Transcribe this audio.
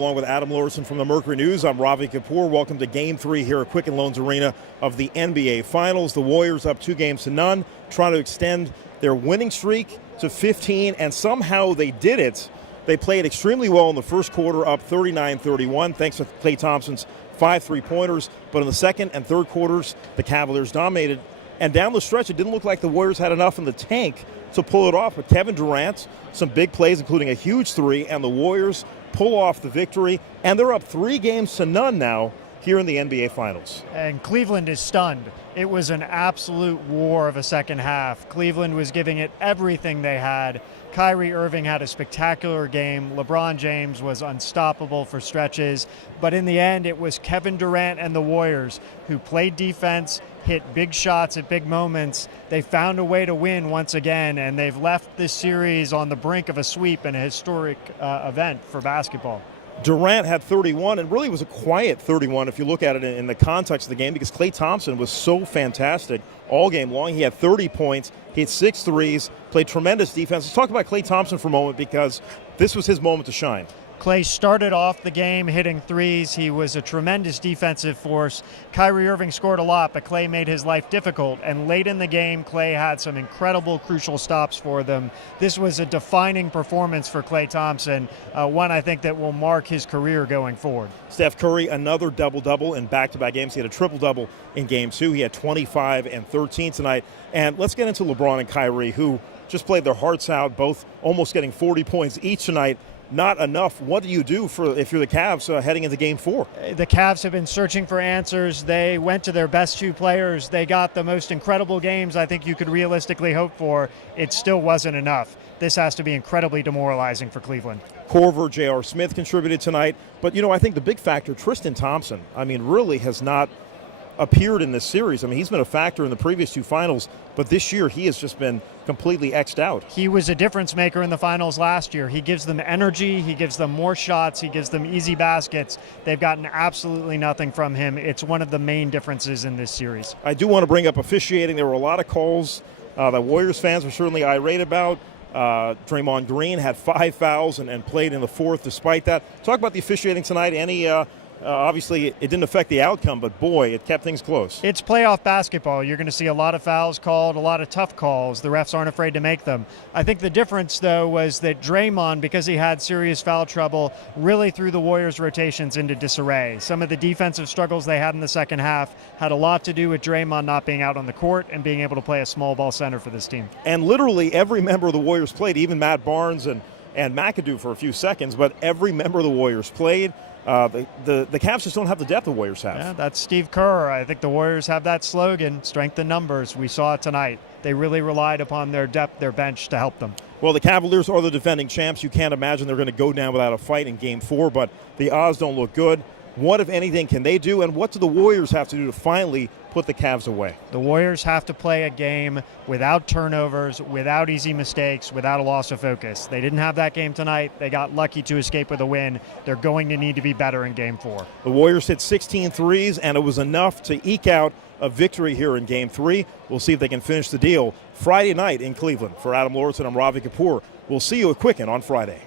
Along with Adam Lauridsen from the Mercury News, I'm Ravi Kapur. Welcome to Game 3 here at Quicken Loans Arena of the NBA Finals. The Warriors up 2-0, trying to extend their winning streak to 15, and somehow they did it. They played extremely well in the first quarter, up 39-31, thanks to Klay Thompson's 5 3-pointers. But in the second and third quarters, the Cavaliers dominated. And down the stretch, it didn't look like the Warriors had enough in the tank to pull it off. But Kevin Durant, some big plays, including a huge three, and the Warriors pull off the victory. And they're up 3-0 now here in the NBA Finals. And Cleveland is stunned. It was an absolute war of a second half. Cleveland was giving it everything they had. Kyrie Irving had a spectacular game. LeBron James was unstoppable for stretches. But in the end, it was Kevin Durant and the Warriors who played defense, hit big shots at big moments. They found a way to win once again, and they've left this series on the brink of a sweep and a historic event for basketball. Durant had 31, and really was a quiet 31 if you look at it in the context of the game, because Klay Thompson was so fantastic all game long. He had 30 points, he hit 6 threes, played tremendous defense. Let's talk about Klay Thompson for a moment, because this was his moment to shine. Klay started off the game hitting threes. He was a tremendous defensive force. Kyrie Irving scored a lot, but Klay made his life difficult. And late in the game, Klay had some incredible crucial stops for them. This was a defining performance for Klay Thompson, one I think that will mark his career going forward. Steph Curry, another double-double in back-to-back games. He had a triple-double in Game 2. He had 25 and 13 tonight. And let's get into LeBron and Kyrie, who just played their hearts out, both almost getting 40 points each tonight. Not enough. What do you do if you're the Cavs heading into Game 4? The Cavs have been searching for answers. They went to their best 2 players. They got the most incredible games I think you could realistically hope for. It still wasn't enough. This has to be incredibly demoralizing for Cleveland. Korver, J.R. Smith contributed tonight. But, I think the big factor, Tristan Thompson, really has not appeared in this series. He's been a factor in the previous 2 finals, but this year he has just been completely X'd out. He was a difference maker in the finals last year. He gives them energy, he gives them more shots, he gives them easy baskets. They've gotten absolutely nothing from him. It's one of the main differences in this series. I do want to bring up officiating. There were a lot of calls that Warriors fans were certainly irate about. Draymond Green had 5 fouls and played in the 4th despite that. Talk about the officiating tonight. Any obviously, it didn't affect the outcome, but boy, it kept things close. It's playoff basketball. You're going to see a lot of fouls called, a lot of tough calls. The refs aren't afraid to make them. I think the difference, though, was that Draymond, because he had serious foul trouble, really threw the Warriors' rotations into disarray. Some of the defensive struggles they had in the second half had a lot to do with Draymond not being out on the court and being able to play a small ball center for this team. And literally every member of the Warriors played, even Matt Barnes and McAdoo for a few seconds, but every member of the Warriors played. The Cavs just don't have the depth the Warriors have. Yeah, that's Steve Kerr. I think the Warriors have that slogan, strength in numbers. We saw it tonight. They really relied upon their depth, their bench, to help them. Well, the Cavaliers are the defending champs. You can't imagine they're going to go down without a fight in Game 4, but the odds don't look good. What, if anything, can they do, and what do the Warriors have to do to finally put the Cavs away? The Warriors have to play a game without turnovers, without easy mistakes, without a loss of focus. They didn't have that game tonight. They got lucky to escape with a win. They're going to need to be better in Game 4. The Warriors hit 16 threes, and it was enough to eke out a victory here in Game 3. We'll see if they can finish the deal Friday night in Cleveland. For Adam Lauridsen, I'm Ravi Kapur. We'll see you at Quicken on Friday.